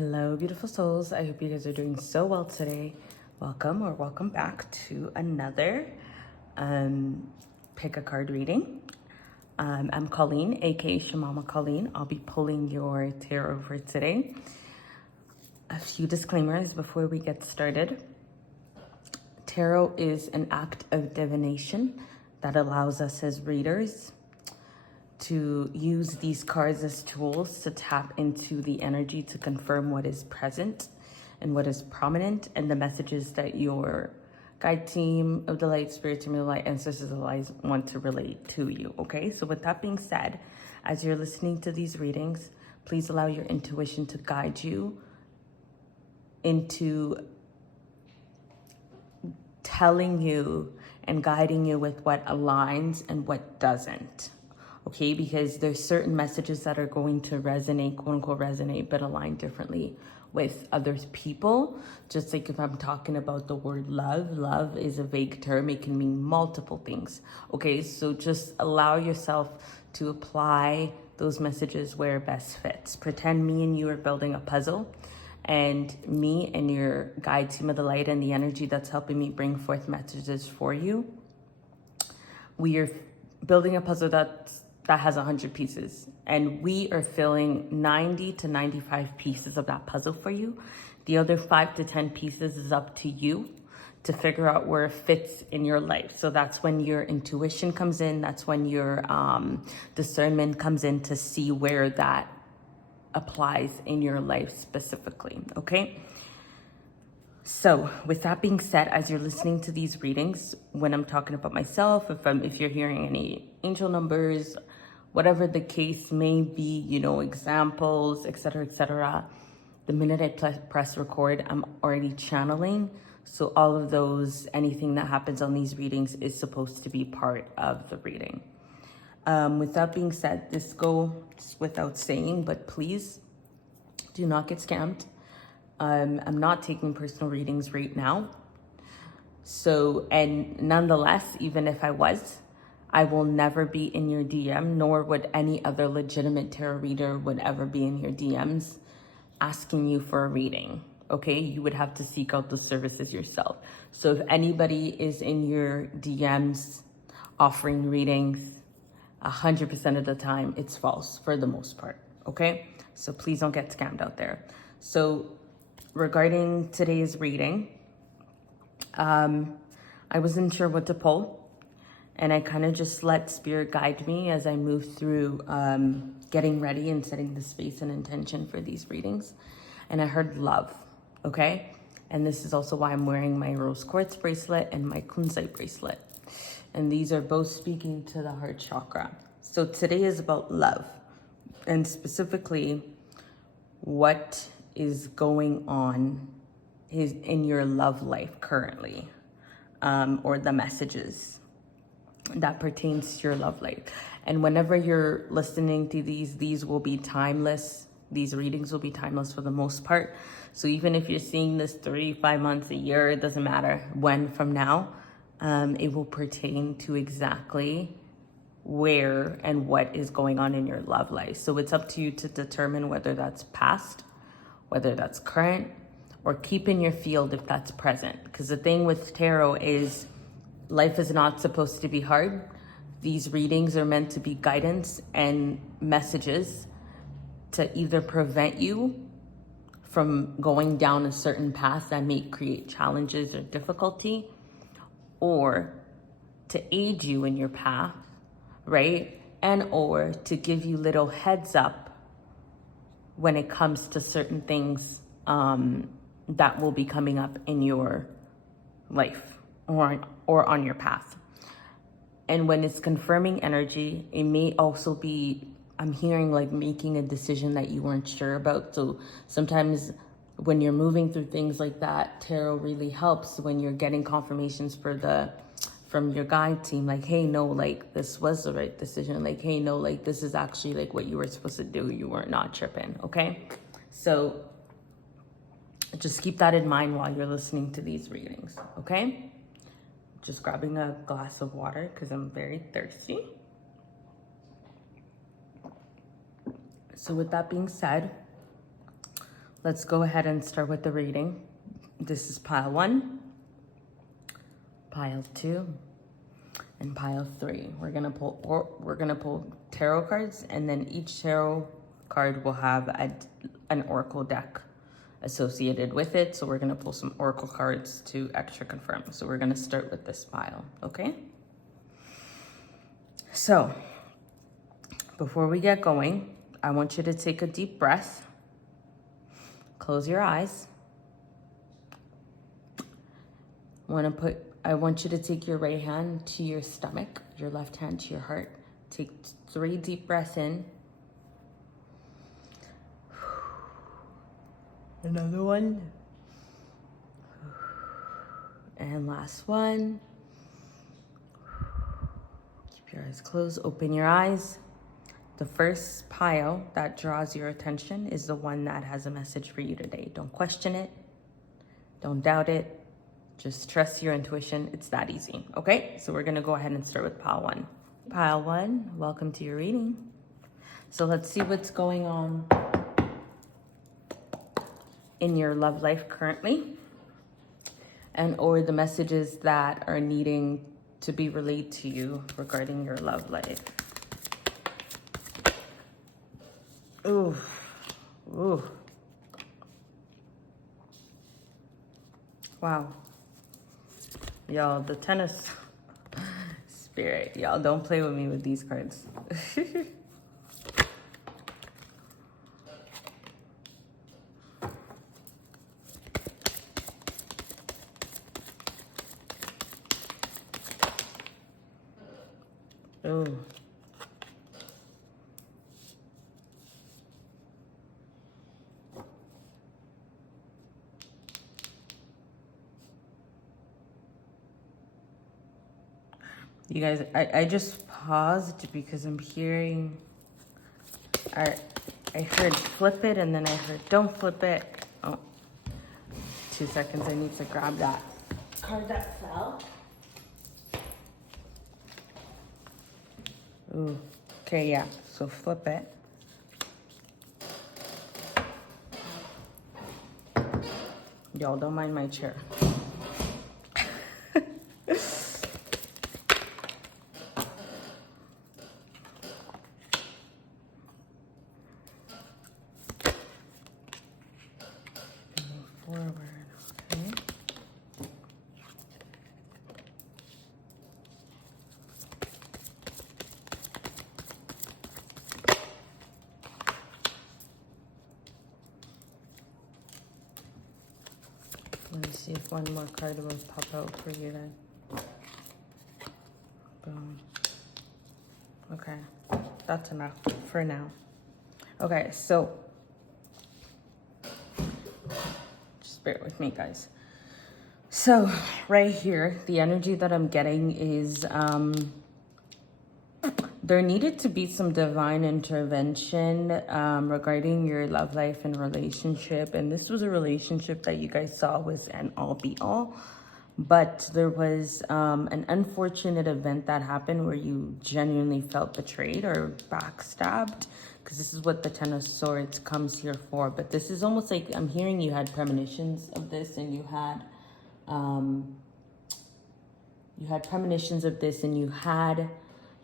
Hello, beautiful souls. I hope you guys are doing so well today. Welcome or welcome back to another pick a card reading. I'm Coline, aka Shamama Coline. I'll be pulling your tarot for today. A few disclaimers before we get started. Tarot is an act of divination that allows us as readers to use these cards as tools to tap into the energy to confirm what is present and what is prominent and the messages that your guide team of the light, spirit team of the light, ancestors of the light want to relate to you. Okay, so with that being said, as you're listening to these readings, please allow your intuition to guide you into telling you and guiding you with what aligns and what doesn't. Okay, because there's certain messages that are going to resonate, quote unquote resonate, but align differently with other people. Just like if I'm talking about the word love, love is a vague term. It can mean multiple things. Okay, so just allow yourself to apply those messages where it best fits. Pretend me and you are building a puzzle, and me and your guide team of the light and the energy that's helping me bring forth messages for you. We are building a puzzle that has 100 pieces, and we are filling 90 to 95 pieces of that puzzle for you. The other 5 to 10 pieces is up to you to figure out where it fits in your life. So that's when your intuition comes in. That's when your discernment comes in to see where that applies in your life specifically. Okay, so with that being said, as you're listening to these readings, when I'm talking about myself, if you're hearing any angel numbers, whatever the case may be, examples, etc., the minute I press record, I'm already channeling. So all of those, anything that happens on these readings is supposed to be part of the reading. With that being said, this goes without saying, but please do not get scammed. I'm not taking personal readings right now. So, and nonetheless, even if I was, I will never be in your DM, nor would any other legitimate tarot reader would ever be in your DMs asking you for a reading. Okay, you would have to seek out the services yourself. So if anybody is in your DMs offering readings, 100% of the time it's false for the most part. Okay, so please don't get scammed out there. So regarding today's reading, I wasn't sure what to pull, and I kind of just let spirit guide me as I move through getting ready and setting the space and intention for these readings. And I heard love. Okay, and this is also why I'm wearing my rose quartz bracelet and my kunzite bracelet, and these are both speaking to the heart chakra. So today is about love, and specifically what is going on is in your love life currently, or the messages that pertains to your love life. And whenever you're listening to these will be timeless. These readings will be timeless for the most part. So even if you're seeing this 3-5 months, a year, it doesn't matter when from now, it will pertain to exactly where and what is going on in your love life. So it's up to you to determine whether that's past, whether that's current, or keep in your field if that's present. Because the thing with tarot is life is not supposed to be hard. These readings are meant to be guidance and messages to either prevent you from going down a certain path that may create challenges or difficulty, or to aid you in your path, right? And or to give you little heads up when it comes to certain things that will be coming up in your life or on your path. And when it's confirming energy, it may also be, I'm hearing like making a decision that you weren't sure about. So sometimes when you're moving through things like that, tarot really helps when you're getting confirmations from your guide team, like, hey, no, like this was the right decision. Like, hey, no, like this is actually like what you were supposed to do. You were not tripping, okay? So just keep that in mind while you're listening to these readings, okay? Just grabbing a glass of water because I'm very thirsty. So with that being said, Let's go ahead and start with the reading. This is pile 1, pile 2, and pile 3. We're gonna pull tarot cards, and then each tarot card will have an oracle deck associated with it. So we're gonna pull some oracle cards to extra confirm. So we're gonna start with this pile, okay? So before we get going, I want you to take a deep breath. Close your eyes. I want you to take your right hand to your stomach, your left hand to your heart. Take 3 deep breaths in. Another one. And last one. Keep your eyes closed. Open your eyes. The first pile that draws your attention is the one that has a message for you today. Don't question it. Don't doubt it. Just trust your intuition. It's that easy. Okay, so we're gonna go ahead and start with pile 1. Pile 1, welcome to your reading. So let's see what's going on in your love life currently, and or the messages that are needing to be relayed to you regarding your love life. Ooh, ooh. Wow. Y'all, the tennis spirit. Y'all, don't play with me with these cards. Oh. You guys, I just paused because I'm hearing, I heard flip it, and then I heard don't flip it. Oh, 2 seconds, I need to grab that card that fell. Ooh, okay, yeah, so flip it. Y'all, don't mind my chair. Forward, okay. Let me see if one more card will pop out for you then. Boom. Okay, that's enough for now. Okay, so just bear with me, guys. So right here, the energy that I'm getting is there needed to be some divine intervention regarding your love life and relationship. And this was a relationship that you guys saw was an all be all. But there was an unfortunate event that happened where you genuinely felt betrayed or backstabbed. Because this is what the Ten of Swords comes here for. But this is almost like I'm hearing you had premonitions of this, and you had premonitions of this, and you had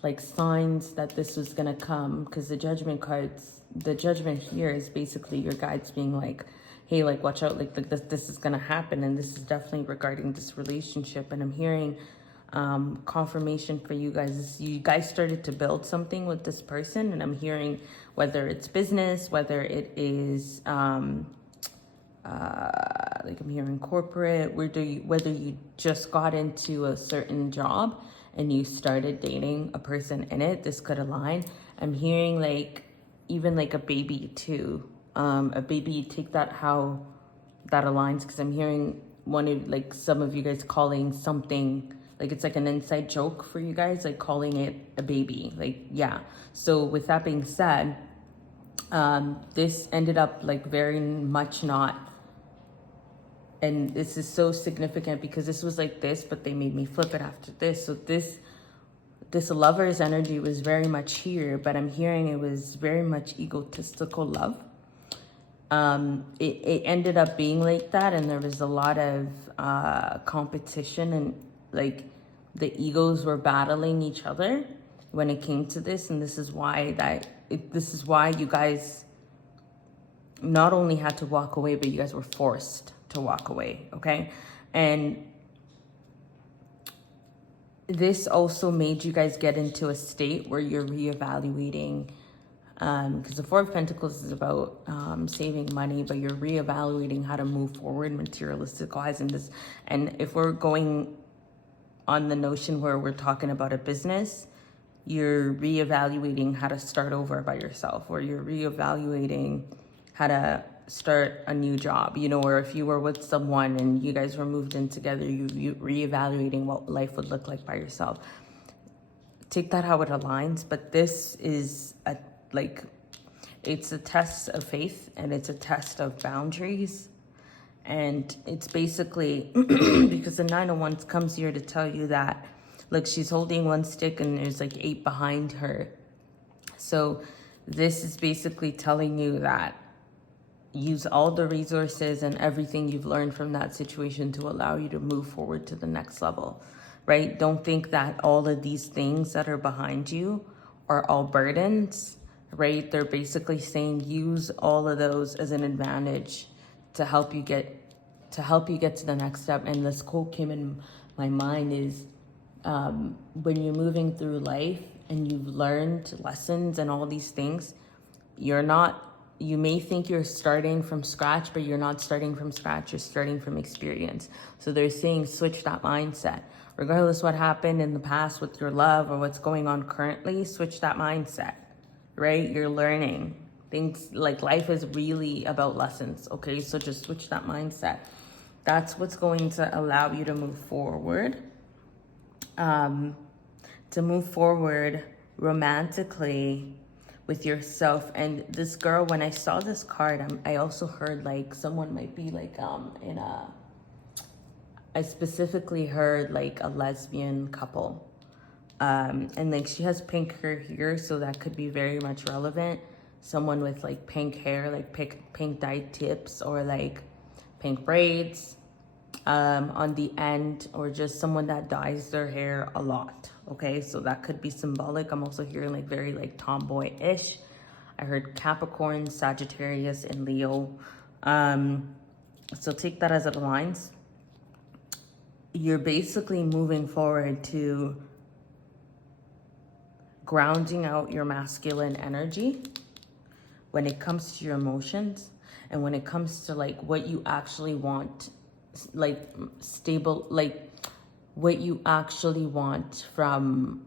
like signs that this was gonna come, because the judgment cards, the judgment here is basically your guides being like, hey, like watch out, like this is gonna happen, and this is definitely regarding this relationship. And I'm hearing confirmation for you guys. You guys started to build something with this person, and I'm hearing whether it's business, whether it is like I'm hearing corporate, whether you just got into a certain job and you started dating a person in it, this could align. I'm hearing like even like a baby too. A baby, take that how that aligns, because I'm hearing one of like some of you guys calling something like it's like an inside joke for you guys, like calling it a baby. Like, yeah. So with that being said, this ended up like very much not. And this is so significant because this was like this, but they made me flip it after this. So this lover's energy was very much here, but I'm hearing it was very much egotistical love. it ended up being like that, and there was a lot of competition, and like the egos were battling each other when it came to this. And this is why this is why you guys not only had to walk away, but you guys were forced to walk away. Okay. And this also made you guys get into a state where you're reevaluating, because the Four of Pentacles is about saving money, but you're reevaluating how to move forward materialistic wise in this. And if we're going on the notion where we're talking about a business, you're reevaluating how to start over by yourself, or you're reevaluating how to start a new job, you know, or if you were with someone and you guys were moved in together, you reevaluating what life would look like by yourself. Take that how it aligns, but this is it's a test of faith, and it's a test of boundaries. And it's basically because the 9 of Wands comes here to tell you that, look, she's holding one stick and there's like 8 behind her. So this is basically telling you that use all the resources and everything you've learned from that situation to allow you to move forward to the next level, right? Don't think that all of these things that are behind you are all burdens, right? They're basically saying use all of those as an advantage to help you get to the next step. And this quote came in my mind is, when you're moving through life and you've learned lessons and all these things, you may think you're starting from scratch, but you're not starting from scratch. You're starting from experience. So they're saying switch that mindset. Regardless what happened in the past with your love or what's going on currently, switch that mindset, right? You're learning. Things like life is really about lessons, okay? So just switch that mindset. That's what's going to allow you to move forward. To move forward romantically with yourself. And this girl, when I saw this card, I also heard like someone might be like I specifically heard like a lesbian couple. And like she has pink hair here, so that could be very much relevant. Someone with like pink hair, like pink dyed tips, or like pink braids on the end, or just someone that dyes their hair a lot. Okay, so that could be symbolic. I'm also hearing like very like tomboy-ish. I heard Capricorn, Sagittarius, and Leo. So take that as it aligns. You're basically moving forward to grounding out your masculine energy when it comes to your emotions, and when it comes to like what you actually want, like stable, like what you actually want from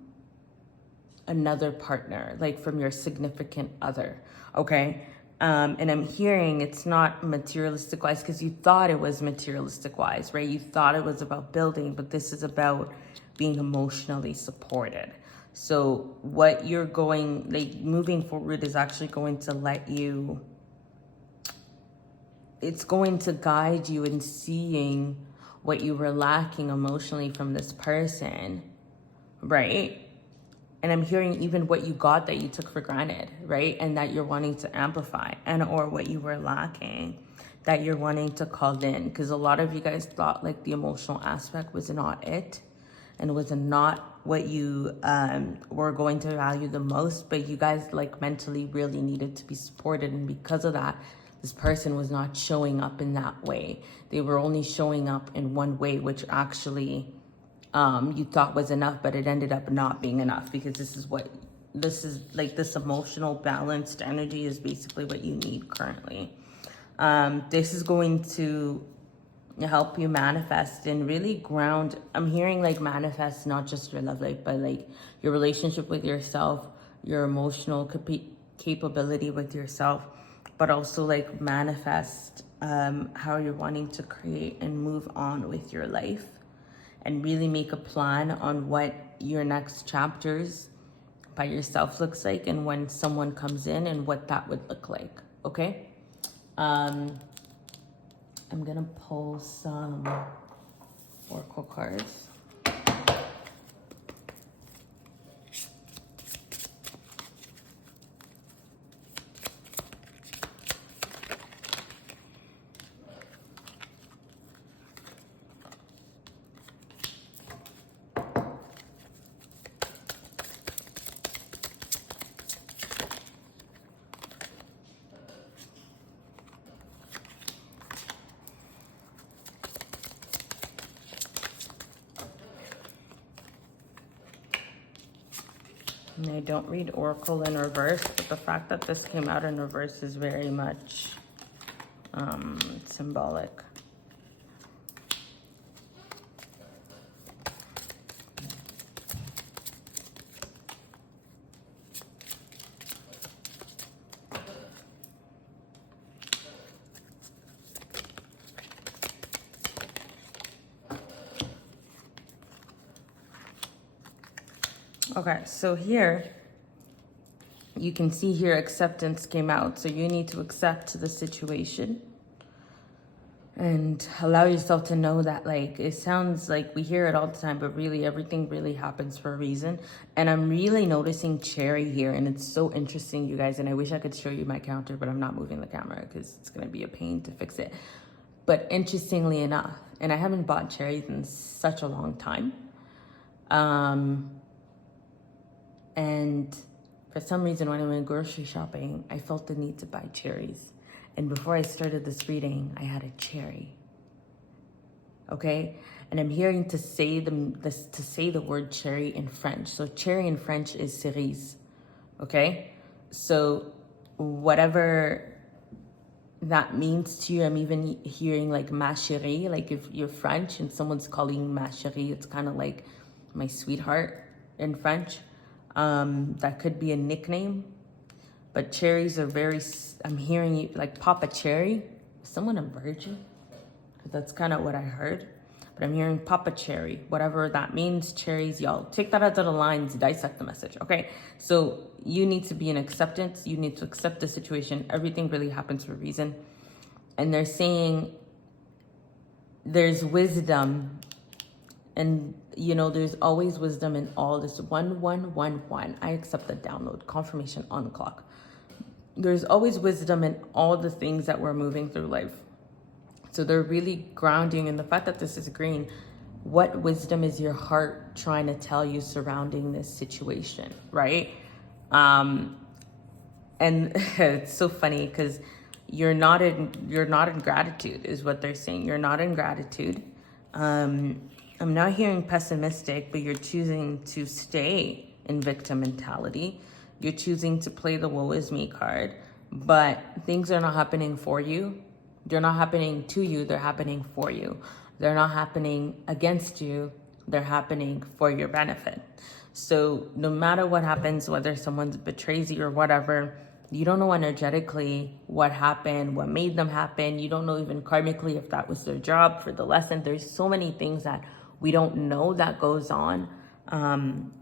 another partner, like from your significant other, okay? And I'm hearing it's not materialistic wise, because you thought it was materialistic wise, right? You thought it was about building, but this is about being emotionally supported. So what you're going, like moving forward is actually going to let you, it's going to guide you in seeing what you were lacking emotionally from this person, right? And I'm hearing even what you got that you took for granted, right? And that you're wanting to amplify, and or what you were lacking that you're wanting to call in. Because a lot of you guys thought like the emotional aspect was not it, and was not what you were going to value the most. But you guys like mentally really needed to be supported. And because of that, this person was not showing up in that way. They were only showing up in one way, which actually you thought was enough, but it ended up not being enough, because this is like this emotional balanced energy is basically what you need currently. This is going to help you manifest and really ground. I'm hearing like manifest not just your love life, but like your relationship with yourself, your emotional capability with yourself, but also like manifest how you're wanting to create and move on with your life, and really make a plan on what your next chapters by yourself looks like, and when someone comes in and what that would look like, okay? I'm gonna pull some oracle cards. And I don't read Oracle in reverse, but the fact that this came out in reverse is very much symbolic. Okay, so here, you can see here acceptance came out. So you need to accept the situation and allow yourself to know that, like, it sounds like we hear it all the time, but really everything really happens for a reason. And I'm really noticing cherry here, and it's so interesting, you guys. And I wish I could show you my counter, but I'm not moving the camera because it's going to be a pain to fix it. But interestingly enough, and I haven't bought cherries in such a long time. And for some reason, when I went grocery shopping, I felt the need to buy cherries. And before I started this reading, I had a cherry. Okay? And I'm hearing to say the word cherry in French. So cherry in French is cerise. Okay? So whatever that means to you, I'm even hearing like ma chérie. Like if you're French and someone's calling you ma chérie, it's kind of like my sweetheart in French. That could be a nickname, but cherries are very, I'm hearing you like Papa Cherry. Is someone a virgin? That's kind of what I heard, but I'm hearing Papa Cherry, whatever that means. Cherries, y'all take that out of the lines, dissect the message. Okay. So you need to be in acceptance. You need to accept the situation. Everything really happens for a reason. And they're saying there's wisdom. And, you know, there's always wisdom in all this. 1111. I accept the download. Confirmation on the clock. There's always wisdom in all the things that we're moving through life. So they're really grounding in the fact that this is green. What wisdom is your heart trying to tell you surrounding this situation, right? And it's so funny because you're not in gratitude is what they're saying. You're not in gratitude. I'm not hearing pessimistic, but you're choosing to stay in victim mentality. You're choosing to play the woe is me card, but things are not happening for you. They're not happening to you. They're happening for you. They're not happening against you. They're happening for your benefit. So no matter what happens, whether someone betrays you or whatever, you don't know energetically what happened, what made them happen. You don't know even karmically if that was their job for the lesson. There's so many things that we don't know that goes on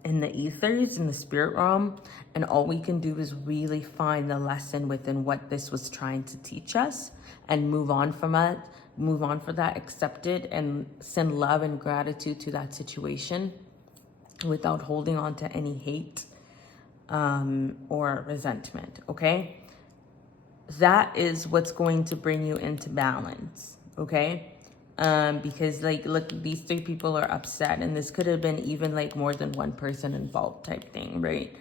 in the ethers, in the spirit realm. And all we can do is really find the lesson within what this was trying to teach us and move on from it, move on for that, accept it, and send love and gratitude to that situation without holding on to any hate or resentment, okay? That is what's going to bring you into balance, okay? Because like, look, these three people are upset, and this could have been even like more than one person involved type thing, right?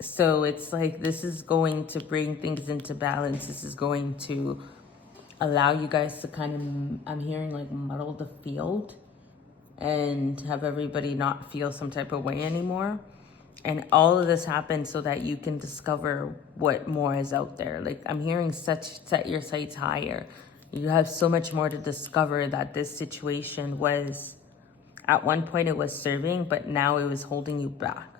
So it's like, this is going to bring things into balance. This is going to allow you guys to kind of, I'm hearing like muddle the field and have everybody not feel some type of way anymore. And all of this happens so that you can discover what more is out there. Like I'm hearing set your sights higher. You have so much more to discover that this situation was, at one point it was serving, but now it was holding you back,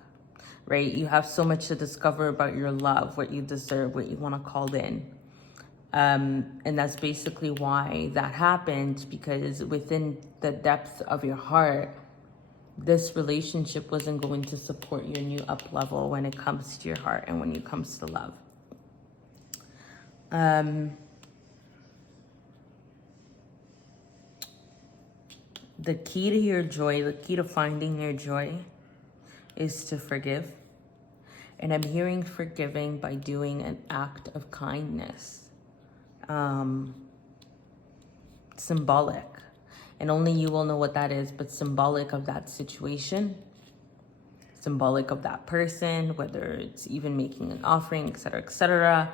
right? You have so much to discover about your love, what you deserve, what you want to call in. And that's basically why that happened, because within the depth of your heart, this relationship wasn't going to support your new up level when it comes to your heart and when it comes to love. The key to your joy, the key to finding your joy is to forgive. And I'm hearing forgiving by doing an act of kindness. Symbolic. And only you will know what that is, but symbolic of that situation, symbolic of that person, whether it's even making an offering, etc., etc.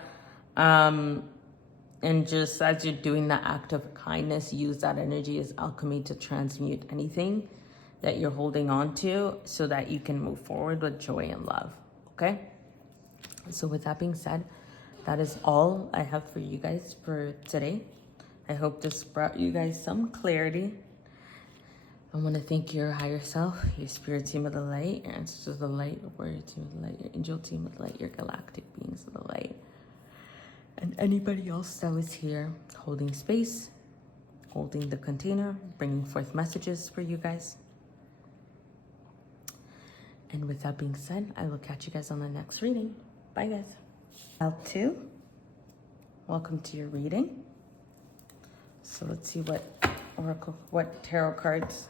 And just as you're doing that act of kindness, use that energy as alchemy to transmute anything that you're holding on to so that you can move forward with joy and love. Okay? So with that being said, that is all I have for you guys for today. I hope this brought you guys some clarity. I want to thank your higher self, your spirit team of the light, your ancestors of the light, your warrior team of the light, your angel team of the light, your galactic beings of the light, and anybody else that was here holding space, holding the container, bringing forth messages for you guys. And with that being said, I will catch you guys on the next reading. Bye, guys. L2, welcome to your reading. So let's see what tarot cards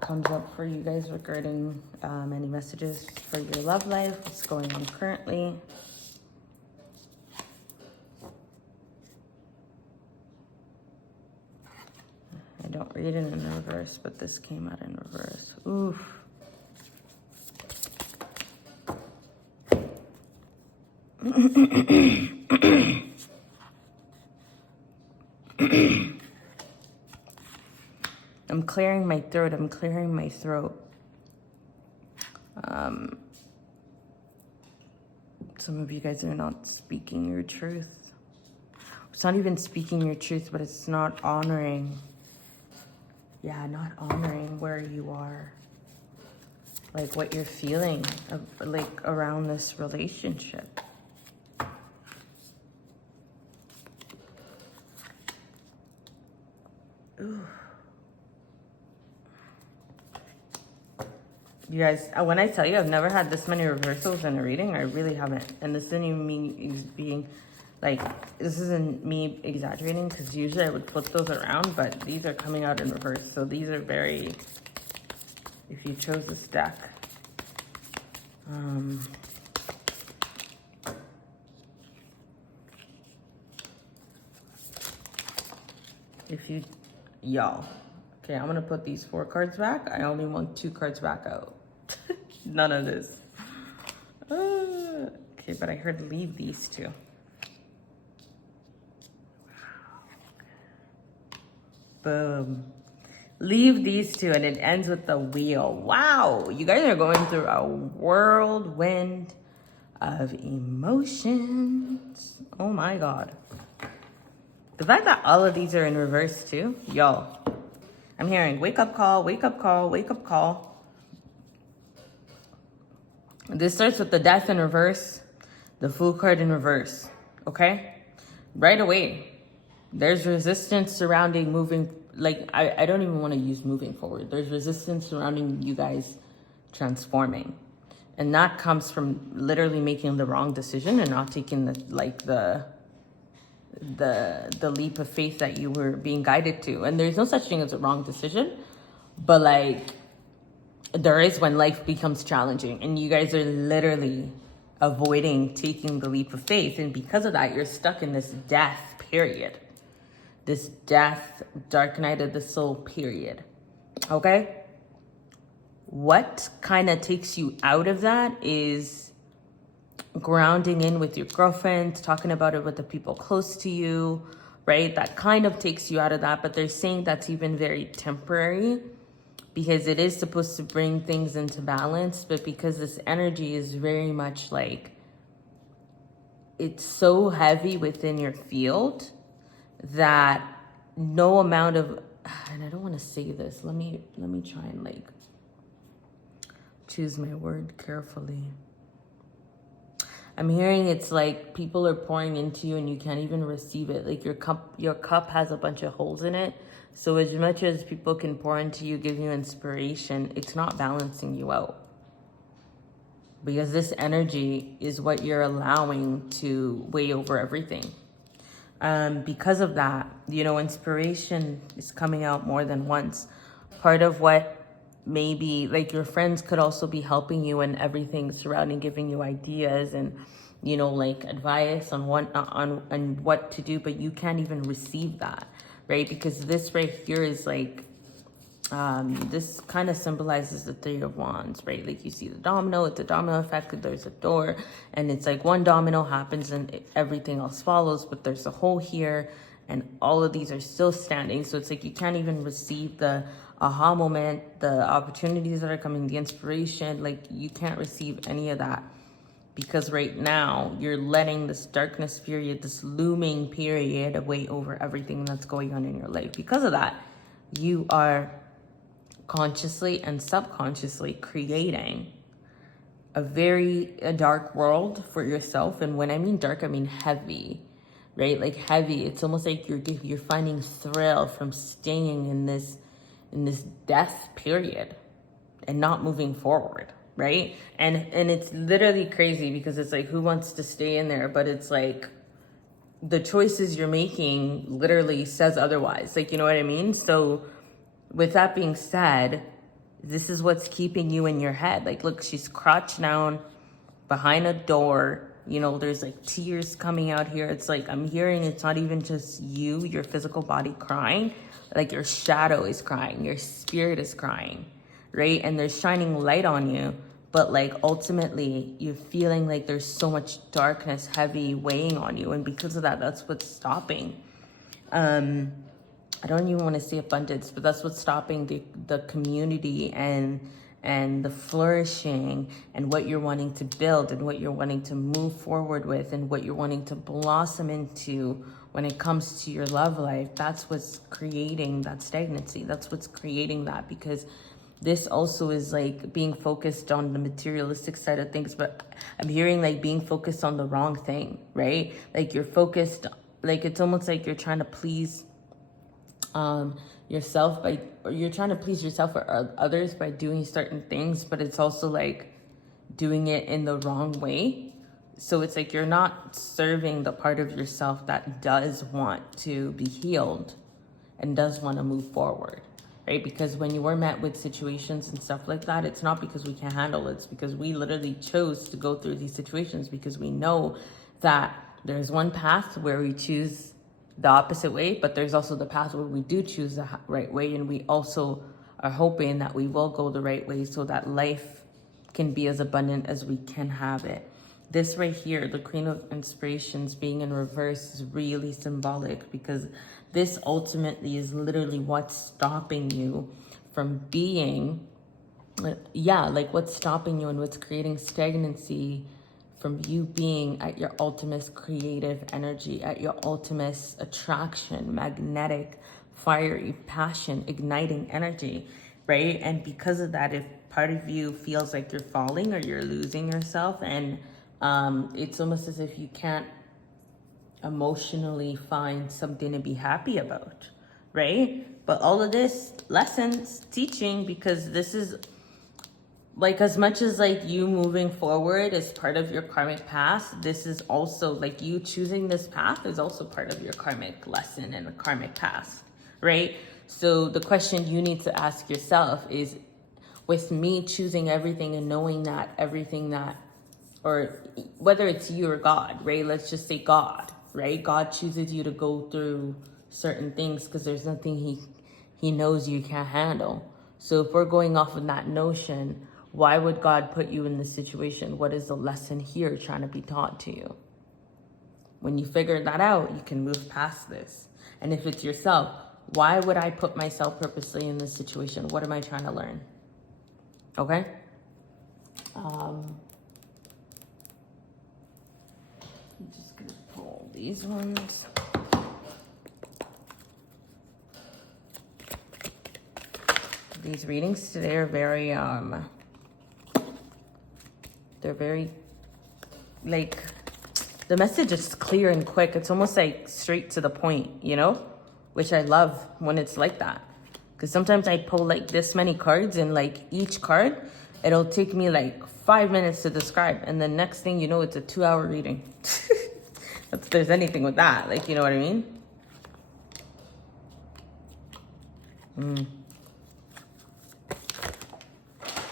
comes up for you guys regarding any messages for your love life, what's going on currently. I don't read it in reverse, but this came out in reverse. Oof. I'm clearing my throat. I'm clearing my throat. Some of you guys are not speaking your truth. It's not even speaking your truth, but it's not honoring. Yeah, not honoring where you are. Like what you're feeling, like around this relationship. Ooh. You guys, when I tell you I've never had this many reversals in a reading, I really haven't. And this isn't even me being like, this isn't me exaggerating, because usually I would flip those around, but these are coming out in reverse. So these are very, if you chose this deck, if you, y'all, okay, I'm gonna put these 4 cards back. I only want 2 cards back out. None of this. Okay, but I heard leave these 2. Boom. Leave these 2, and it ends with the wheel. Wow, you guys are going through a whirlwind of emotions. Oh my God. The fact that all of these are in reverse too, y'all. I'm hearing wake up call, wake up call, wake up call. This starts with the death in reverse, the Fool card in reverse, okay? Right away, there's resistance surrounding moving, like, I don't even want to use moving forward. There's resistance surrounding you guys transforming. And that comes from literally making the wrong decision and not taking the leap of faith that you were being guided to. And there's no such thing as a wrong decision, but like, there is when life becomes challenging and you guys are literally avoiding taking the leap of faith. And because of that, you're stuck in this death period. This death, dark night of the soul period. Okay? What kind of takes you out of that is grounding in with your girlfriend, talking about it with the people close to you, right? That kind of takes you out of that, but they're saying that's even very temporary because it is supposed to bring things into balance, but because this energy is very much like, it's so heavy within your field that no amount of, and I don't want to say this, let me try and like choose my word carefully. I'm hearing it's like people are pouring into you and you can't even receive it. Like your cup has a bunch of holes in it. So as much as people can pour into you, give you inspiration, it's not balancing you out. Because this energy is what you're allowing to weigh over everything. Because of that, you know, inspiration is coming out more than once. Part of what maybe like your friends could also be helping you and everything surrounding, giving you ideas and, you know, like advice on what to do, but you can't even receive that, right? Because this right here is like, this kind of symbolizes the 3 of Wands, right? Like you see the domino, it's a domino effect, there's a door, and it's like one domino happens and everything else follows, but there's a hole here and all of these are still standing. So it's like you can't even receive the aha moment, the opportunities that are coming, the inspiration, like you can't receive any of that. Because right now, you're letting this darkness period, this looming period weigh over everything that's going on in your life. Because of that, you are consciously and subconsciously creating a dark world for yourself. And when I mean dark, I mean heavy, right? Like heavy. It's almost like you're finding thrill from staying in this death period and not moving forward. Right? And it's literally crazy because it's like, who wants to stay in there? But it's like, the choices you're making literally says otherwise. Like, you know what I mean? So with that being said, this is what's keeping you in your head. Like, look, she's crouched down behind a door. You know, there's like tears coming out here. It's like, I'm hearing it's not even just you, your physical body crying. Like your shadow is crying. Your spirit is crying, right? And there's shining light on you. But like ultimately you're feeling like there's so much darkness heavy weighing on you. And because of that, that's what's stopping. I don't even want to say abundance, but that's what's stopping the community and the flourishing and what you're wanting to build and what you're wanting to move forward with and what you're wanting to blossom into when it comes to your love life. That's what's creating that stagnancy. That's what's creating that, because this also is like being focused on the materialistic side of things, but I'm hearing like being focused on the wrong thing, right? Like you're focused, like it's almost like you're trying to please yourself or you're trying to please yourself or others by doing certain things, but it's also like doing it in the wrong way. So it's like you're not serving the part of yourself that does want to be healed and does want to move forward. Right? Because when you were met with situations and stuff like that, it's not because we can't handle it. It's because we literally chose to go through these situations because we know that there's one path where we choose the opposite way, but there's also the path where we do choose the right way. And we also are hoping that we will go the right way so that life can be as abundant as we can have it. This right here, the Queen of Inspirations being in reverse, is really symbolic because this ultimately is literally what's stopping you from being, like what's stopping you and what's creating stagnancy from you being at your ultimate creative energy, at your ultimate attraction, magnetic, fiery, passion, igniting energy, right? And because of that, if part of you feels like you're falling or you're losing yourself, and it's almost as if you can't emotionally find something to be happy about, right? But all of this lessons, teaching, because this is like, as much as like you moving forward is part of your karmic past, this is also like you choosing this path is also part of your karmic lesson and a karmic past, right? So the question you need to ask yourself is, with me choosing everything and knowing that everything that, or whether it's you or God, right? Let's just say God, right? God chooses you to go through certain things because there's nothing he knows you can't handle. So if we're going off of that notion, why would God put you in this situation? What is the lesson here trying to be taught to you? When you figure that out, you can move past this. And if it's yourself, why would I put myself purposely in this situation? What am I trying to learn? Okay? I'm just gonna pull these ones. These readings today are very, they're very, like, the message is clear and quick. It's almost like straight to the point, you know? Which I love when it's like that. Because sometimes I pull like this many cards and like each card, it'll take me like 5 minutes to describe. And the next thing you know, it's a 2-hour reading. If there's anything with that, like, you know what I mean?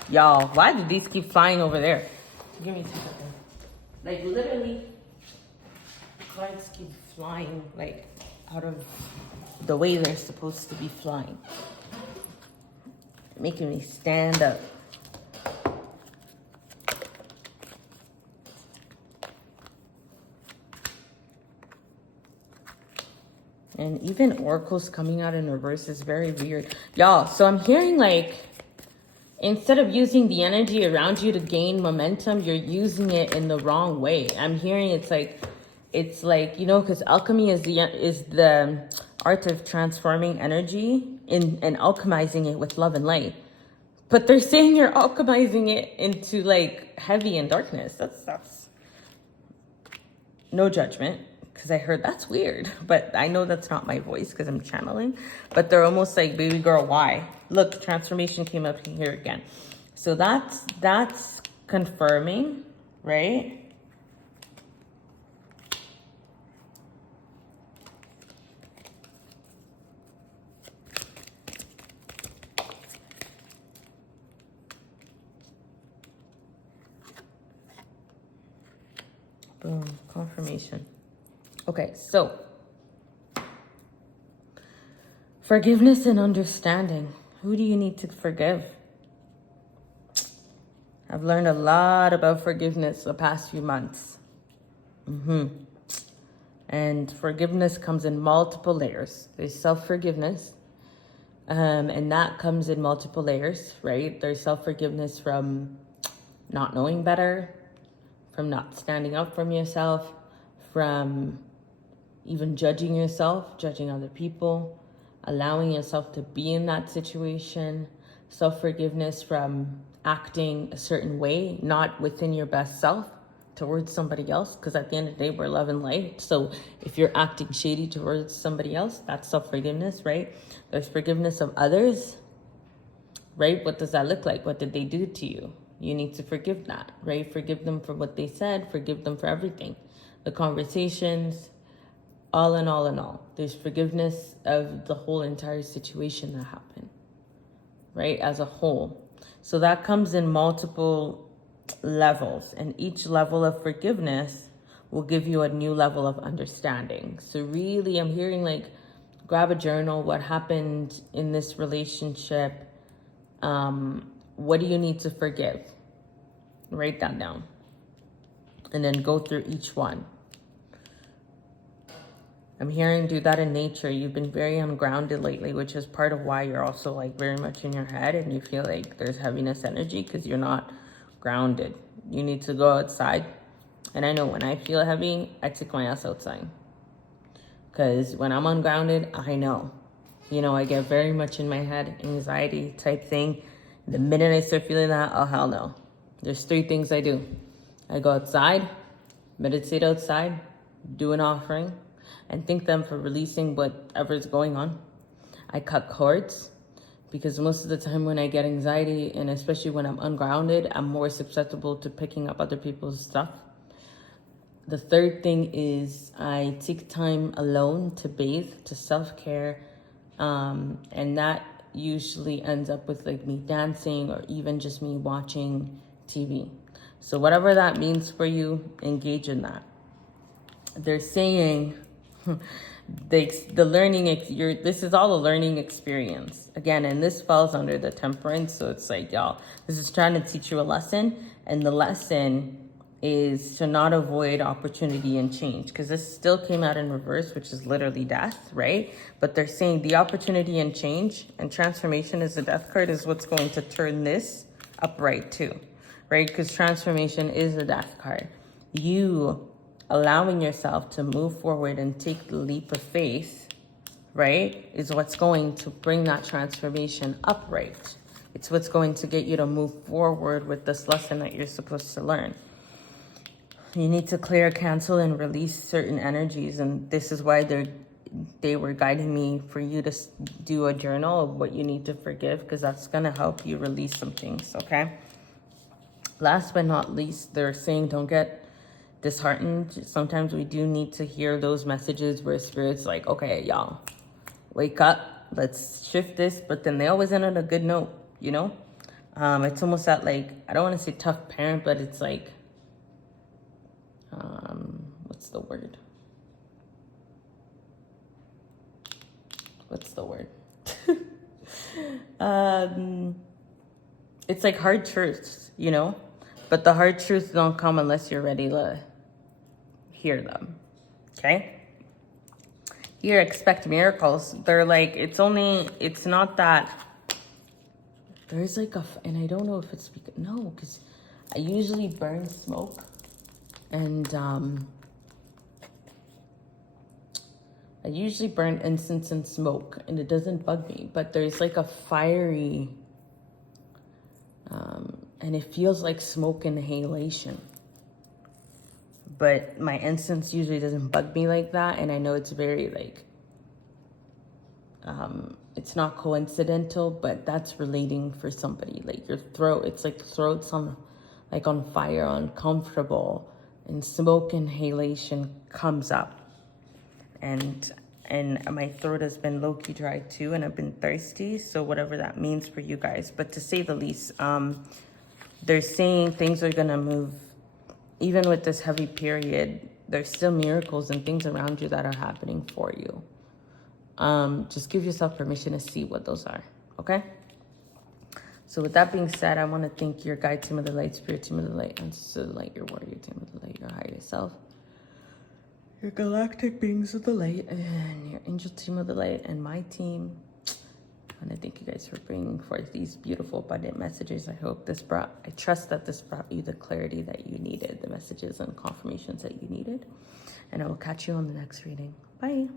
Y'all, why do these keep flying over there? Give me 2 seconds. Like, literally, cards keep flying, like, out of the way they're supposed to be flying. Making me stand up. And even oracles coming out in reverse is very weird. Y'all, so I'm hearing like, instead of using the energy around you to gain momentum, you're using it in the wrong way. I'm hearing it's like, you know, because alchemy is the art of transforming energy and alchemizing it with love and light. But they're saying you're alchemizing it into like heavy and darkness. That's no judgment, because I heard that's weird, but I know that's not my voice because I'm channeling. But they're almost like, baby girl, why? Look, transformation came up here again. So that's confirming, right? Boom, confirmation. Okay, so forgiveness and understanding. Who do you need to forgive? I've learned a lot about forgiveness the past few months. And forgiveness comes in multiple layers. There's self-forgiveness, and that comes in multiple layers, right? There's self-forgiveness from not knowing better, from not standing up for yourself, from even judging yourself, judging other people, allowing yourself to be in that situation, self-forgiveness from acting a certain way, not within your best self, towards somebody else, because at the end of the day, we're love and light. So if you're acting shady towards somebody else, that's self-forgiveness, right? There's forgiveness of others, right? What does that look like? What did they do to you? You need to forgive that, right? Forgive them for what they said, forgive them for everything. The conversations, all in all in all. There's forgiveness of the whole entire situation that happened, right? As a whole. So that comes in multiple levels, and each level of forgiveness will give you a new level of understanding. So really, I'm hearing like, grab a journal. What happened in this relationship? What do you need to forgive? Write that down. And then go through each one. I'm hearing do that in nature. You've been very ungrounded lately, which is part of why you're also like very much in your head and you feel like there's heaviness energy, because you're not grounded. You need to go outside. And I know when I feel heavy, I take my ass outside. Because when I'm ungrounded, I know. You know, I get very much in my head, anxiety type thing. The minute I start feeling that, oh, hell no. There's 3 things I do. I go outside, meditate outside, do an offering, and thank them for releasing whatever's going on. I cut cords, because most of the time when I get anxiety, and especially when I'm ungrounded, I'm more susceptible to picking up other people's stuff. The 3rd thing is I take time alone to bathe, to self-care, and that usually ends up with like me dancing or even just me watching TV. So whatever that means for you, engage in that. They're saying the learning, this is all a learning experience. Again, and this falls under the temperance. So it's like, y'all, this is trying to teach you a lesson. And the lesson is to not avoid opportunity and change, because this still came out in reverse, which is literally death, right? But they're saying the opportunity and change and transformation is the death card is what's going to turn this upright too, right? Because transformation is the death card. You allowing yourself to move forward and take the leap of faith, right, is what's going to bring that transformation upright. It's what's going to get you to move forward with this lesson that you're supposed to learn. You need to clear, cancel, and release certain energies. And this is why they were guiding me for you to do a journal of what you need to forgive, because that's going to help you release some things, okay? Last but not least, they're saying don't get disheartened. Sometimes we do need to hear those messages where spirit's like, okay, y'all, wake up, let's shift this. But then they always end on a good note, you know? It's almost that like, I don't want to say tough parent, but it's like, what's the word? It's like hard truths, you know? But the hard truths don't come unless you're ready to hear them, okay? Here, expect miracles. They're like, it's not that. There's like and I don't know if it's because, no, because I usually burn smoke. And I usually burn incense and smoke, and it doesn't bug me. But there's like a fiery, and it feels like smoke inhalation. But my incense usually doesn't bug me like that, and I know it's very like, it's not coincidental, but that's relating for somebody. Like your throat, it's like the throat's on fire, uncomfortable, and smoke inhalation comes up. And my throat has been low-key dry too, and I've been thirsty, so whatever that means for you guys. But to say the least, they're saying things are gonna move. Even with this heavy period, there's still miracles and things around you that are happening for you. Just give yourself permission to see what those are, okay? So with that being said, I want to thank your guide, team of the light, spirit, team of the light, ancestor of the light, your warrior, team of the light, your higher self, your galactic beings of the light, and your angel team of the light, and my team. I want to thank you guys for bringing forth these beautiful, abundant messages. I trust that this brought you the clarity that you needed, the messages and confirmations that you needed. And I will catch you on the next reading. Bye.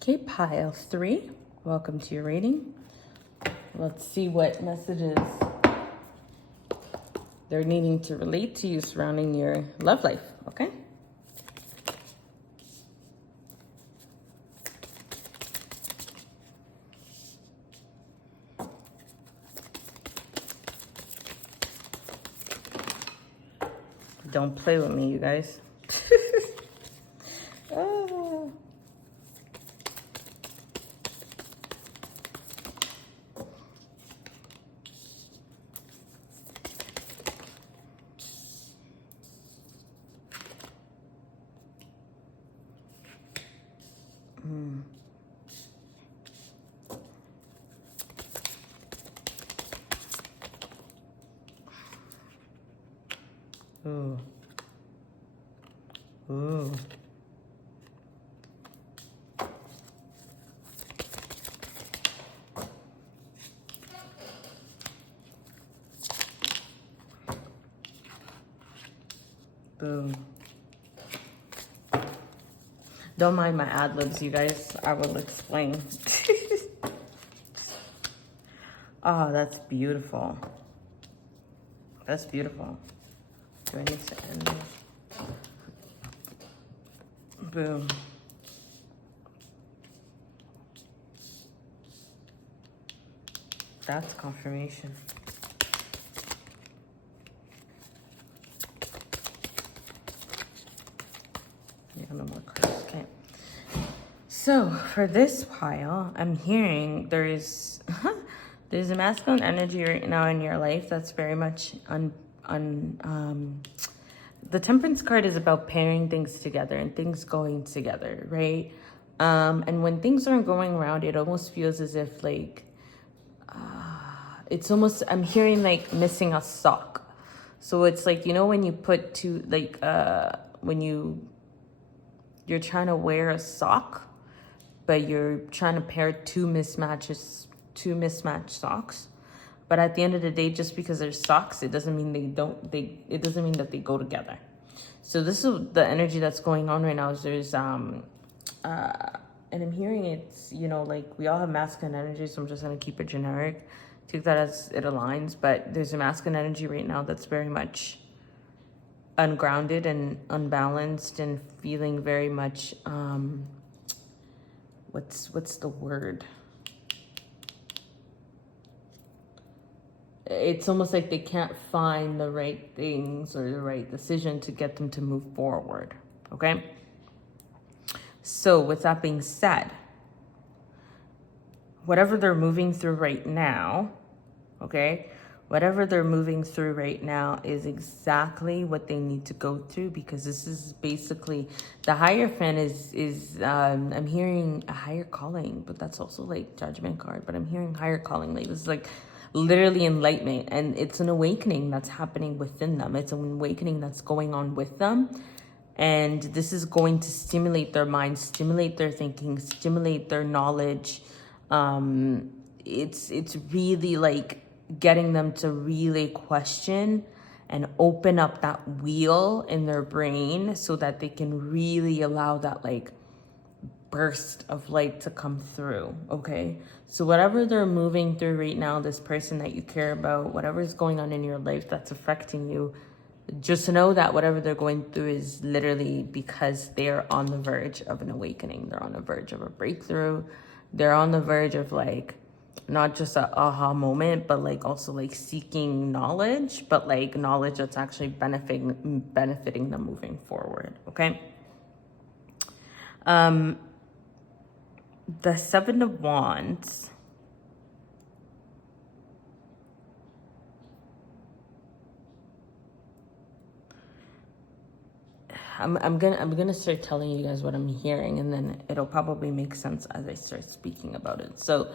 Okay, pile 3, welcome to your reading. Let's see what messages they're needing to relate to you surrounding your love life, okay? Don't play with me, you guys. Oh. Ooh. Ooh. Boom. Don't mind my ad-libs, you guys. I will explain. Oh, that's beautiful. That's beautiful. Do I need to end this? Boom. That's confirmation. Yeah, no more cards. Okay. So for this pile, I'm hearing there's a masculine energy right now in your life that's very much the Temperance card is about pairing things together and things going together, right? And when things aren't going around, it almost feels as if like it's almost, I'm hearing like missing a sock. So it's like, you know, when you put two, like when you're trying to wear a sock but you're trying to pair two mismatched socks. But at the end of the day, just because they're socks, it doesn't mean it doesn't mean that they go together. So this is the energy that's going on right now. Is there's and I'm hearing it's, you know, like we all have masculine energy, so I'm just gonna keep it generic. Take that as it aligns, but there's a masculine energy right now that's very much ungrounded and unbalanced and feeling very much what's the word? It's almost like they can't find the right things or the right decision to get them to move forward. Okay. So with that being said, whatever they're moving through right now, okay, whatever they're moving through right now is exactly what they need to go through, because this is basically the Hierophant is I'm hearing a higher calling, but that's also like Judgment card, but I'm hearing higher calling. Like this is like literally enlightenment, and it's an awakening that's happening within them. It's an awakening that's going on with them. And this is going to stimulate their minds, stimulate their thinking, stimulate their knowledge. It's really like getting them to really question and open up that wheel in their brain so that they can really allow that like burst of light to come through. Okay, so whatever they're moving through right now, this person that you care about, whatever's going on in your life that's affecting you, just know that whatever they're going through is literally because they're on the verge of an awakening. They're on the verge of a breakthrough. They're on the verge of like not just a aha moment, but like also like seeking knowledge, but like knowledge that's actually benefiting them moving forward. Okay. The Seven of Wands. I'm gonna start telling you guys what I'm hearing, and then it'll probably make sense as I start speaking about it. So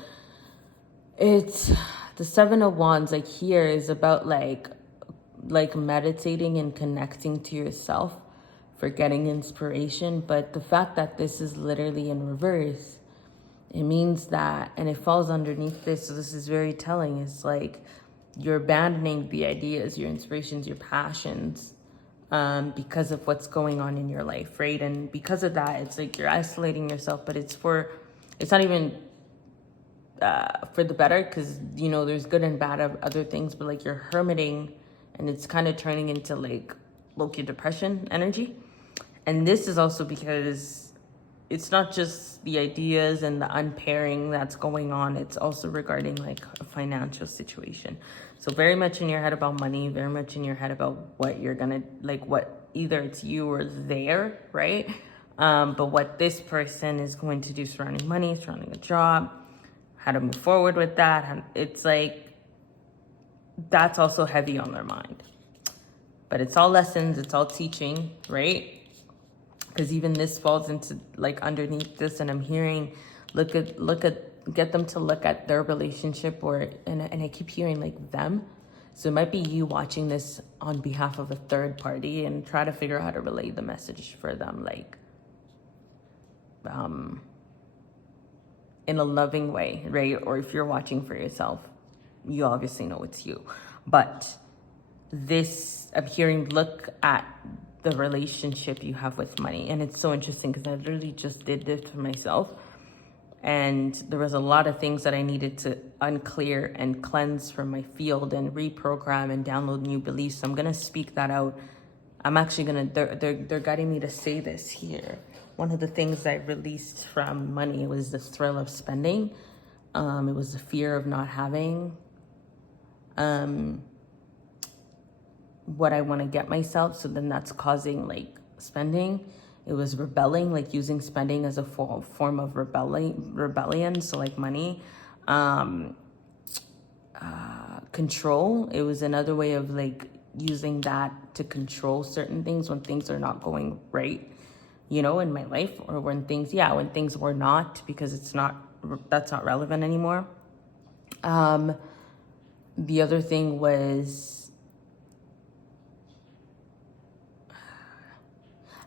it's the Seven of Wands, like here is about like meditating and connecting to yourself for getting inspiration. But the fact that this is literally in reverse, it means that, and it falls underneath this, so this is very telling. It's like you're abandoning the ideas, your inspirations, your passions, because of what's going on in your life, right? And because of that, it's like you're isolating yourself, but it's not even for the better, because, you know, there's good and bad of other things, but like you're hermiting, and it's kind of turning into like low-key depression energy. And this is also because it's not just the ideas and the unpairing that's going on. It's also regarding like a financial situation. So very much in your head about money, very much in your head about what you're gonna, like what, either it's you or they're, right? But what this person is going to do surrounding money, surrounding a job, how to move forward with that. It's like, that's also heavy on their mind. But it's all lessons, it's all teaching, right? Because even this falls into like underneath this, and I'm hearing, get them to look at their relationship, or and I keep hearing like them. So it might be you watching this on behalf of a third party, and try to figure out how to relay the message for them, like in a loving way, right? Or if you're watching for yourself, you obviously know it's you. But this, I'm hearing, look at the relationship you have with money. And it's so interesting because I literally just did this for myself. And there was a lot of things that I needed to unclear and cleanse from my field and reprogram and download new beliefs. So I'm going to speak that out. I'm actually going to, they're guiding me to say this here. One of the things I released from money was the thrill of spending. It was the fear of not having what I want to get myself. So then that's causing like spending. It was rebelling, like using spending as a form of rebellion. So like money, control. It was another way of like using that to control certain things when things are not going right, you know, in my life, or when things were not, because that's not relevant anymore. The other thing was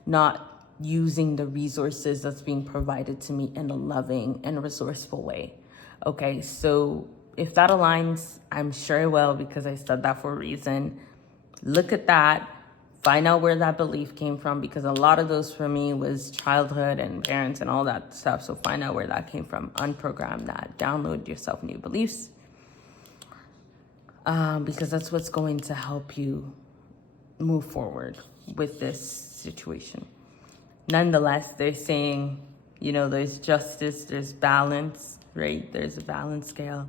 not using the resources that's being provided to me in a loving and resourceful way. Okay, so if that aligns, I'm sure it will, because I said that for a reason. Look at that. Find out where that belief came from, because a lot of those for me was childhood and parents and all that stuff. So find out where that came from. Unprogram that. Download yourself new beliefs, because that's what's going to help you move forward with this situation. Nonetheless, they're saying, there's justice, there's balance, right? There's a balance scale.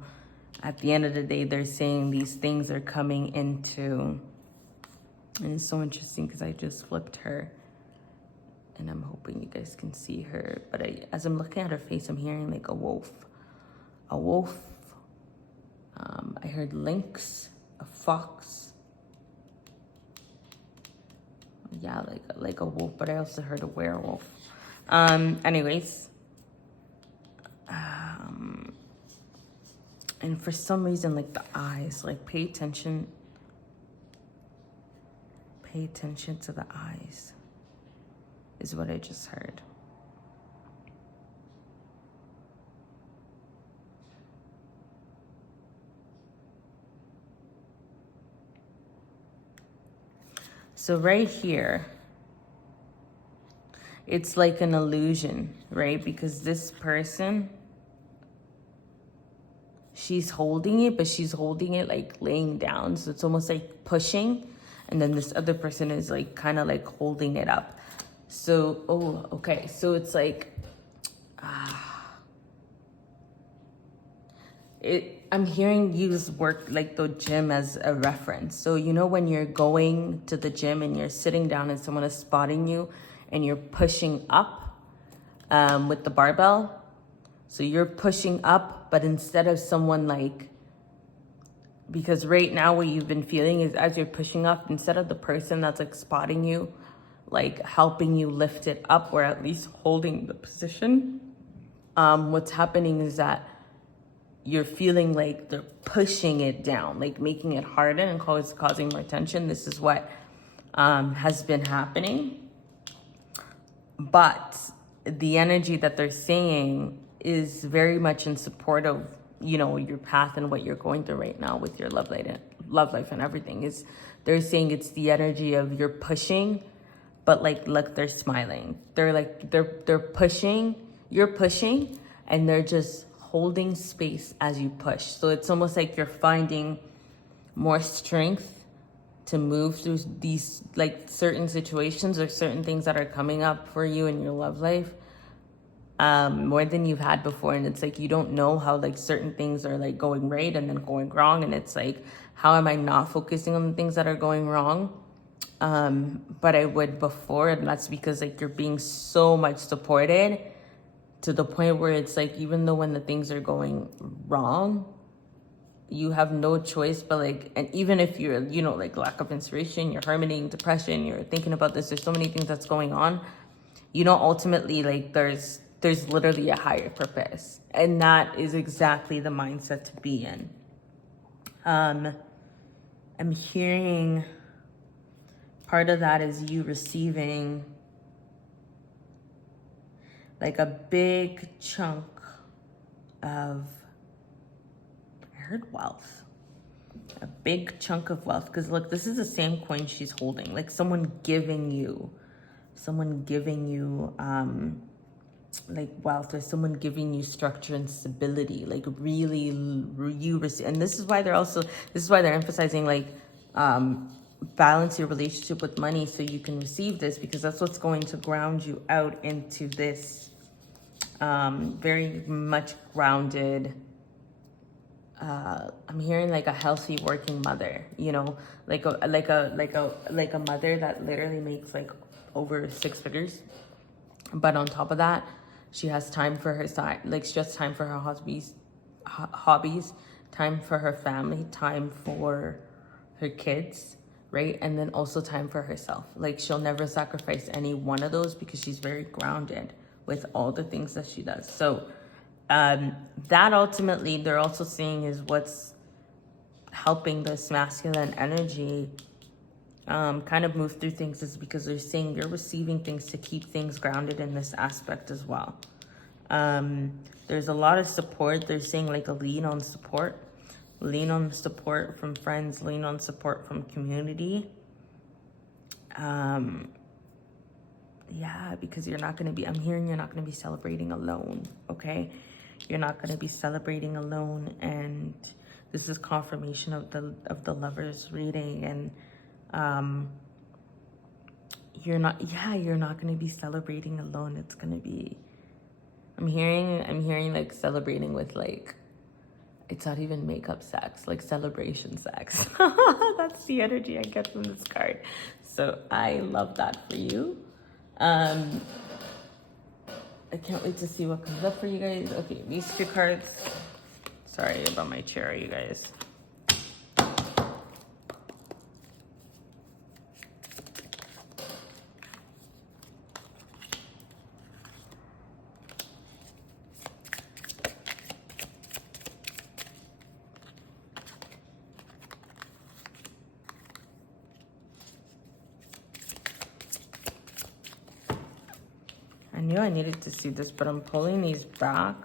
At the end of the day, they're saying these things are coming into... And it's so interesting because I just flipped her and I'm hoping you guys can see her. But as I'm looking at her face, I'm hearing like a wolf. A wolf. I heard lynx, a fox. Yeah, like a wolf, but I also heard a werewolf. Anyways. And for some reason, like the eyes, like pay attention. Pay attention to the eyes, is what I just heard. So right here, it's like an illusion, right? Because this person, she's holding it, but she's holding it like laying down. So it's almost like pushing. And then this other person is like kind of like holding it up. So, okay. So it's like, I'm hearing you use work like the gym as a reference. So, when you're going to the gym and you're sitting down and someone is spotting you and you're pushing up with the barbell. So you're pushing up, but instead of someone like, because right now what you've been feeling is as you're pushing up, instead of the person that's like spotting you, like helping you lift it up or at least holding the position, what's happening is that you're feeling like they're pushing it down, like making it harder and causing more tension. This is what has been happening. But the energy that they're saying is very much in support of your path and what you're going through right now with your love life and everything. Is they're saying it's the energy of you're pushing, but like look, they're smiling. They're like they're pushing, you're pushing, and they're just holding space as you push. So it's almost like you're finding more strength to move through these like certain situations or certain things that are coming up for you in your love life. More than you've had before. And it's like you don't know how like certain things are like going right and then going wrong, and it's like, how am I not focusing on the things that are going wrong but I would before? And that's because like you're being so much supported to the point where it's like, even though when the things are going wrong, you have no choice but like, and even if you're like lack of inspiration, you're hermiting, depression, you're thinking about this, there's so many things that's going on, ultimately like there's literally a higher purpose. And that is exactly the mindset to be in. I'm hearing part of that is you receiving like a big chunk of, I heard wealth. A big chunk of wealth. Because look, this is the same coin she's holding. Like someone giving you like wealth, or someone giving you structure and stability, like really you receive. And this is why they're emphasizing like balance your relationship with money so you can receive this, because that's what's going to ground you out into this very much grounded, I'm hearing like a healthy working mother, like a mother that literally makes like over 6 figures. But on top of that, she has time for her side, like she has time for her hobbies, time for her family, time for her kids, right? And then also time for herself. Like she'll never sacrifice any one of those because she's very grounded with all the things that she does. So that ultimately, they're also seeing is what's helping this masculine energy kind of move through things is because they're saying you're receiving things to keep things grounded in this aspect as well. There's a lot of support. They're saying like a lean on support from friends, lean on support from community. Yeah, because you're not going to be, I'm hearing you're not going to be celebrating alone, okay? You're not going to be celebrating alone, and this is confirmation of the Lovers reading, and you're not going to be celebrating alone. It's going to be, I'm hearing like celebrating with like, it's not even makeup sex, like celebration sex. That's the energy I get from this card. So I love that for you. I can't wait to see what comes up for you guys. Okay, these two cards. Sorry about my chair, you guys. I knew I needed to see this, but I'm pulling these back.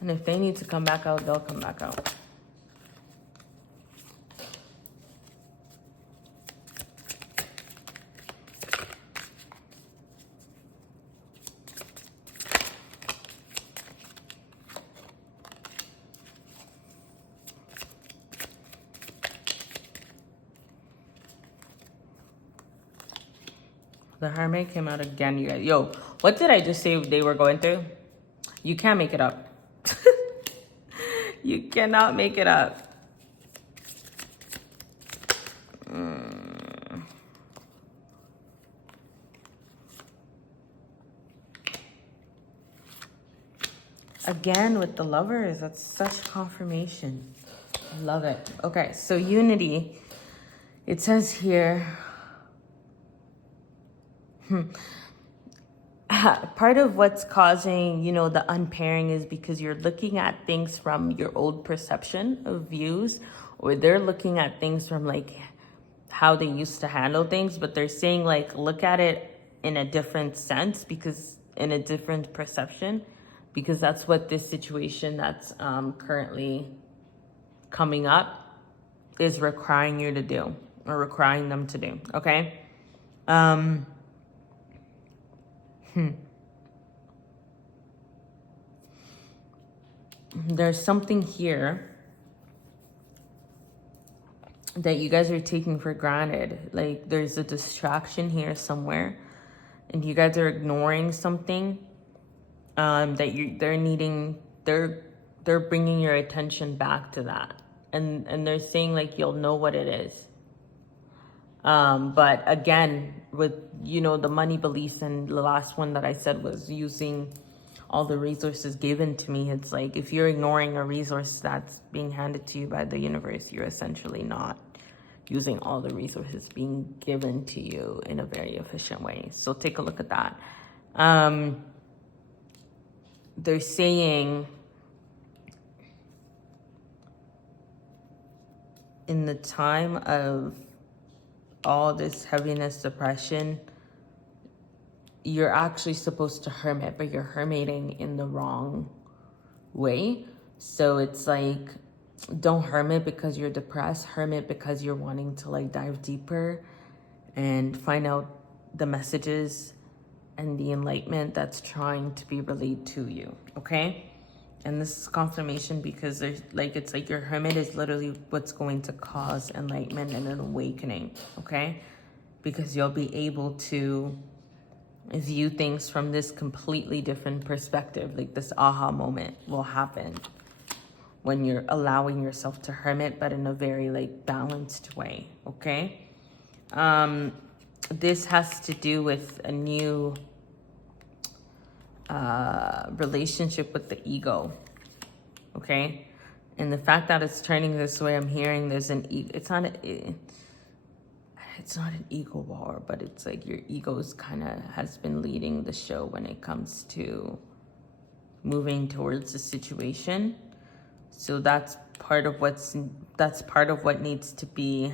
And if they need to come back out, they'll come back out. The Hermit came out again, you guys. Yo, what did I just say they were going through? You can't make it up. You cannot make it up. Again, with the Lovers, that's such confirmation. I love it. Okay, so unity. It says here, part of what's causing, you know, the unpairing is because you're looking at things from your old perception of views, or they're looking at things from like how they used to handle things, but they're saying like, look at it in a different sense, because in a different perception, because that's what this situation that's currently coming up is requiring you to do, or requiring them to do, okay? There's something here that you guys are taking for granted. Like there's a distraction here somewhere, and you guys are ignoring something that they're bringing your attention back to that, and they're saying like you'll know what it is. But again, with, you know, the money beliefs, and the last one that I said was using all the resources given to me. It's like, if you're ignoring a resource that's being handed to you by the universe, you're essentially not using all the resources being given to you in a very efficient way. So take a look at that. They're saying in the time of all this heaviness, depression, you're actually supposed to hermit, but you're hermiting in the wrong way. So it's like, don't hermit because you're depressed, hermit because you're wanting to like dive deeper and find out the messages and the enlightenment that's trying to be relayed to you, okay? And this is confirmation because there's like, it's like your hermit is literally what's going to cause enlightenment and an awakening, okay? Because you'll be able to view things from this completely different perspective. Like this aha moment will happen when you're allowing yourself to hermit, but in a very like balanced way, okay? This has to do with a new relationship with the ego, okay? And the fact that it's turning this way, I'm hearing there's an it's not an ego war, but it's like your ego's kind of has been leading the show when it comes to moving towards the situation. So that's part of what needs to be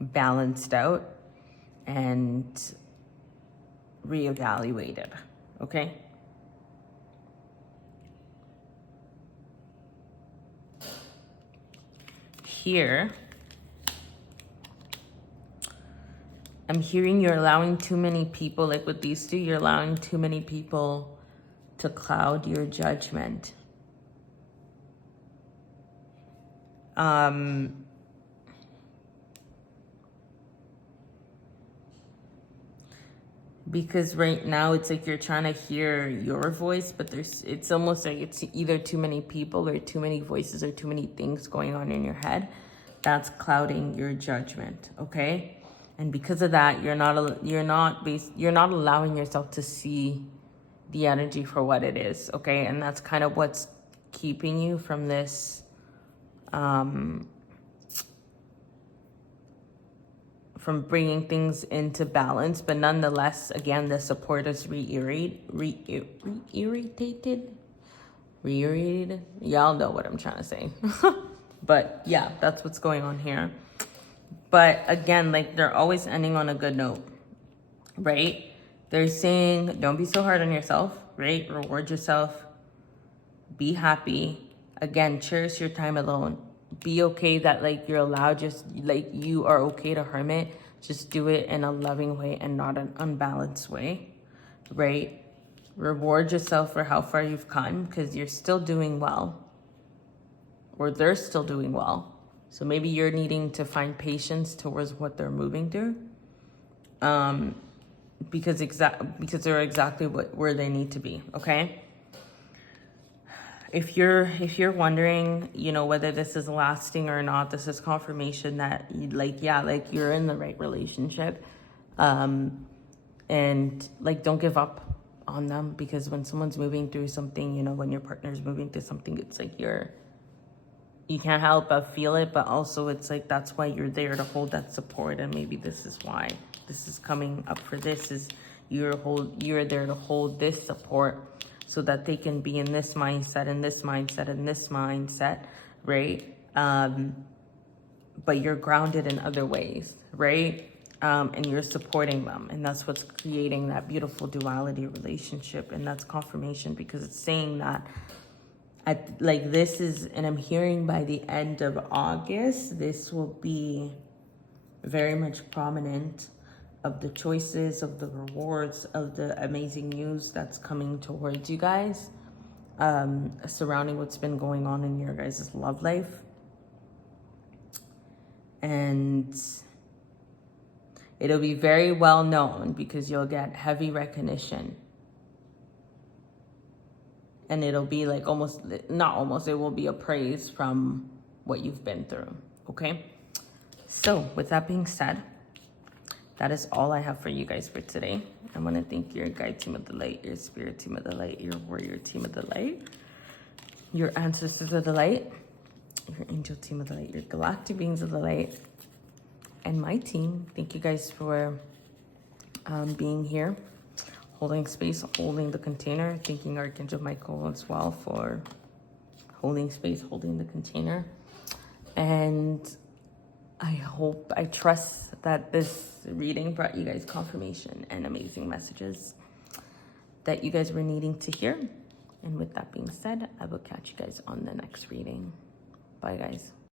balanced out and reevaluated. Okay? Here, I'm hearing you're allowing too many people, like with these two, you're allowing too many people to cloud your judgment. Because right now it's like you're trying to hear your voice, but it's almost like it's either too many people or too many voices or too many things going on in your head that's clouding your judgment, okay? And because of that, you're not allowing yourself to see the energy for what it is, okay? And that's kind of what's keeping you from this from bringing things into balance. But nonetheless, again, the support is reiterated. Y'all know what I'm trying to say. But yeah, that's what's going on here. But again, like, they're always ending on a good note, right? They're saying, don't be so hard on yourself, right? Reward yourself. Be happy. Again, cherish your time alone. Be okay that, like, you're allowed, just like you are okay to hermit. Just do it in a loving way and not an unbalanced way, right? Reward yourself for how far you've come, because you're still doing well, or they're still doing well. So maybe you're needing to find patience towards what they're moving through, because they're exactly where they need to be. Okay. If you're wondering, you know, whether this is lasting or not, this is confirmation that you're in the right relationship, and like, don't give up on them, because when someone's moving through something, you know, when your partner's moving through something, it's like you can't help but feel it, but also it's like that's why you're there to hold that support. And maybe this is why this is coming up for this, is you're there to hold this support, so that they can be in this mindset, and this mindset, and this mindset, right? But you're grounded in other ways, right? And you're supporting them. And that's what's creating that beautiful duality relationship. And that's confirmation, because it's saying that and I'm hearing by the end of August, this will be very much prominent, of the choices, of the rewards, of the amazing news that's coming towards you guys, surrounding what's been going on in your guys' love life. And it'll be very well known, because you'll get heavy recognition. And it'll be like it will be a praise from what you've been through, okay? So with that being said, that is all I have for you guys for today. I want to thank your guide team of the light, your spirit team of the light, your warrior team of the light, your ancestors of the light, your angel team of the light, your galactic beings of the light, and my team. Thank you guys for being here, holding space, holding the container. Thanking Archangel Michael as well for holding space, holding the container. And I trust that this reading brought you guys confirmation and amazing messages that you guys were needing to hear. And with that being said, I will catch you guys on the next reading. Bye, guys.